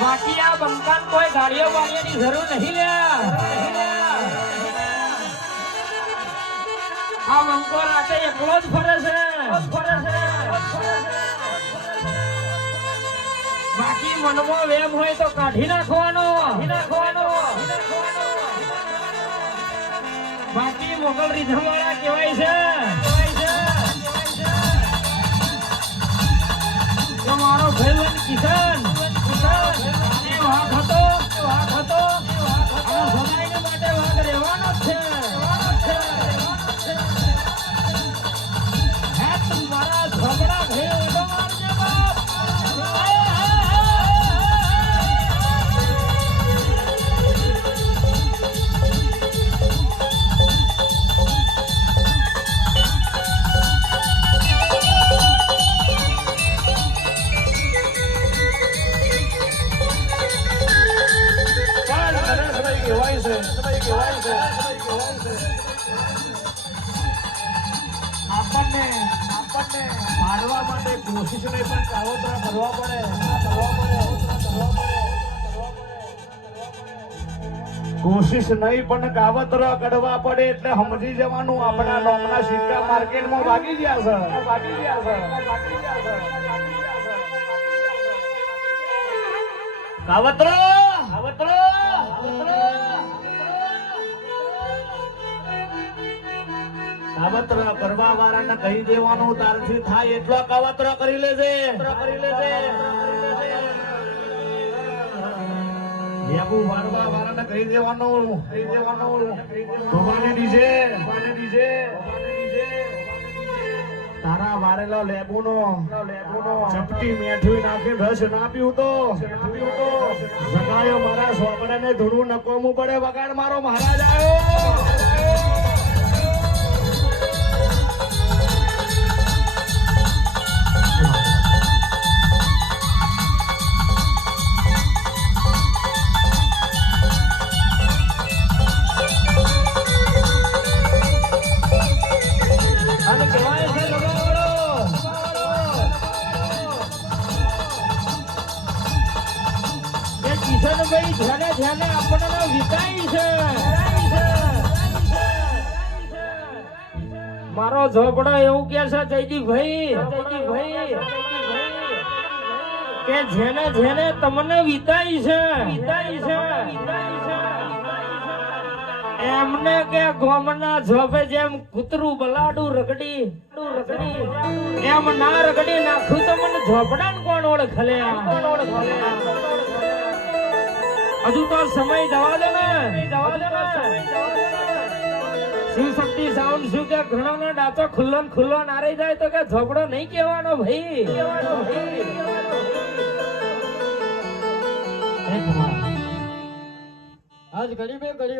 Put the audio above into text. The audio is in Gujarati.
બાકી આ બંકાન કોઈ ગાડીઓ બાળીઓની જરૂર નહીં લે. આ બંકો રાતે એકલો જ ફરે છે. ફરે છે બાકી મનમાં વેમ હોય તો કાઢી નાખવાનો. નાખવાનો બાકી મોગલ રીધમ વાળા કહેવાય છે. કહેવાય છે. આપણને આપણને મારવા માટે કોશિશ નહીં, પણ કાવતરા કરવા પડે કરવા પડે. કોશિશ નહીં, પણ કાવતરા કરવા પડે એટલે સમજી જવાનું. આપણા નોમના સિક્કા માર્કેટમાં ભાગી ગયા છે ભાગી ગયા છે ભાગી ગયા છે. કાવતરો! કાવતરો કરવા વાળાને કહી દેવાનું તારથી થાય એટલો કાવતરો કરી લેજે. કરી લેજે. લેબુ વાળવા વાળાને કહી દેવાનું. કહી દેવાનું. ભગવાને દીજે. ભગવાને દીજે. તારા વારેલો લેબુનો ચપટી મેઠું નાખી રસ ના પીવું તો. મારા ને મારા સોપડાને ધૂળું નકોમું પડે વગાડ મારો મહારાજ આવ્યો અને વિતાઈ છે મારો ઝોપડો એવું કે છે, જયદીપભાઈ. જયદીપભાઈ. કે જેને જેને તમને વિતાય છે. વિતાય છે. વિતાય છે. એમને કે ગોમના જોબે જેમ કૂતરું બલાડું રગડી રગડી. એમ ના રગડી નાખું તો મને ઝોપડા કોણ ઓળખલે? હજુ તો સમય જવા દે ને. જવા શક્તિ સાઉન્ડ, શું કે ઘણો ને ડાચો ખુલ્લો ખુલ્લો નારી જાય તો કે ઝોપડો નહીં કહેવાનો ભાઈ કહેવાનો ભાઈ. આજ ગરીબે ગરીબ